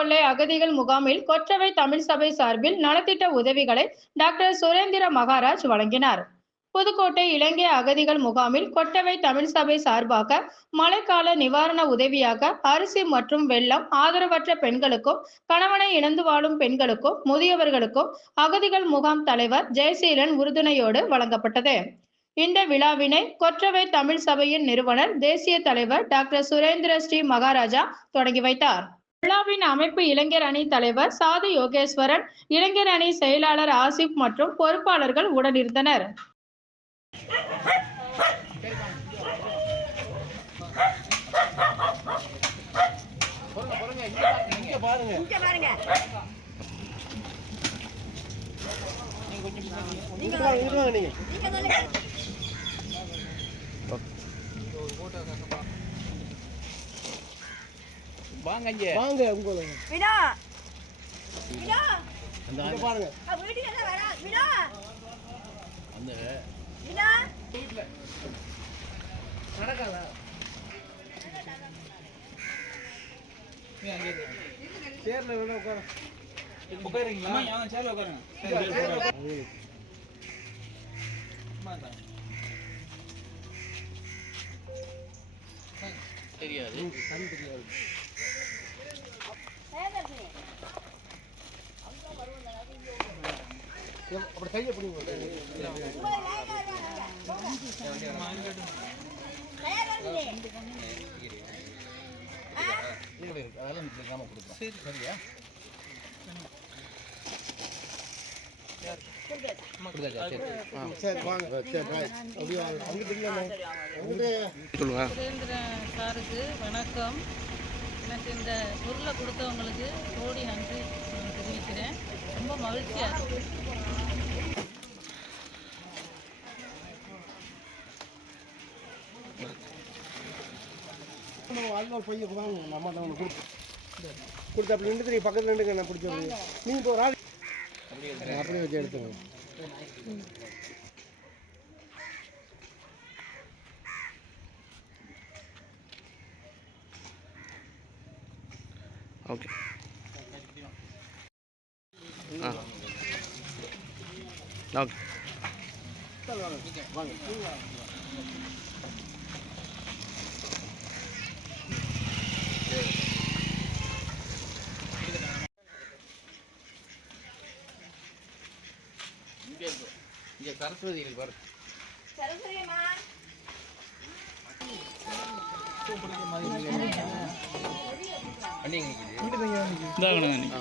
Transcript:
கொள்ளை அகதிகள் முகாமில் கொற்றவை தமிழ் சபை சார்பில் நலத்திட்ட உதவிகளை டாக்டர் சுரேந்திர மகாராஜ் வழங்கினார். புதுக்கோட்டை இலங்கை அகதிகள் முகாமில் கொட்டவை தமிழ் சபை சார்பாக மழைக்கால நிவாரண உதவியாக அரிசி மற்றும் வெள்ளம் ஆதரவற்ற பெண்களுக்கும் கணவனை இழந்து வாழும் பெண்களுக்கும் முதியவர்களுக்கும் அகதிகள் முகாம் தலைவர் ஜெயசீலன் உறுதுணையோடு வழங்கப்பட்டது. இந்த விழாவினை கொற்றவை தமிழ் சபையின் நிறுவனர் தேசிய தலைவர் டாக்டர் சுரேந்திர ஸ்ரீ மகாராஜா தொடங்கி வைத்தார். விழாவின் அமைப்பு இளைஞர் அணி தலைவர் சாது யோகேஸ்வரன் இளைஞர் அணி செயலாளர் ஆசிப் மற்றும் பொறுப்பாளர்கள் உடனிருந்தனர். இங்க பாருங்க இங்க பாருங்க இங்க வாங்க இங்க வாங்க நீங்க நீங்க சொல்லுங்க வாங்க இங்க. வாங்க உங்களுக்கு விடா. விடா. இங்க பாருங்க. அவ வீட்டுக்கு எல்லாம் வரா. விடா. அந்த விடா. நடக்காதா? சேர்ல வேணா உட்கார. உட்காருங்களா சேர்ல உட்காருங்க. தெரியாது. கண் தெரியாது. அப்படி கையை பிடிங்க அதெல்லாம் சரி சரியா சொல்லுங்க. சுரேந்திரன் சாருக்கு வணக்கம். எனக்கு இந்த பொருளை கொடுத்தவங்களுக்கு கோடி நன்றி தெரிவிக்கிறேன். ரொம்ப மகிழ்ச்சியாக இருக்கும் நம்ம வாழ்நாள் பையன் வாங்க நம்ம அம்மா தான் ஒன்று கொடுத்து கொடுத்து அப்படி நின்று நீ பக்கத்தில் நின்றுங்க நான் பிடிச்ச நீங்கள் இப்போ ஒரு ஆள். அப்படியே வச்சு எடுத்துங்க ஓகே. ஆ. ஓகே. வாங்க இங்கே இங்கே சரஸ்வதி இருக்கு பாரு சரஸ்வதிமா இந்தாங்கண்ணா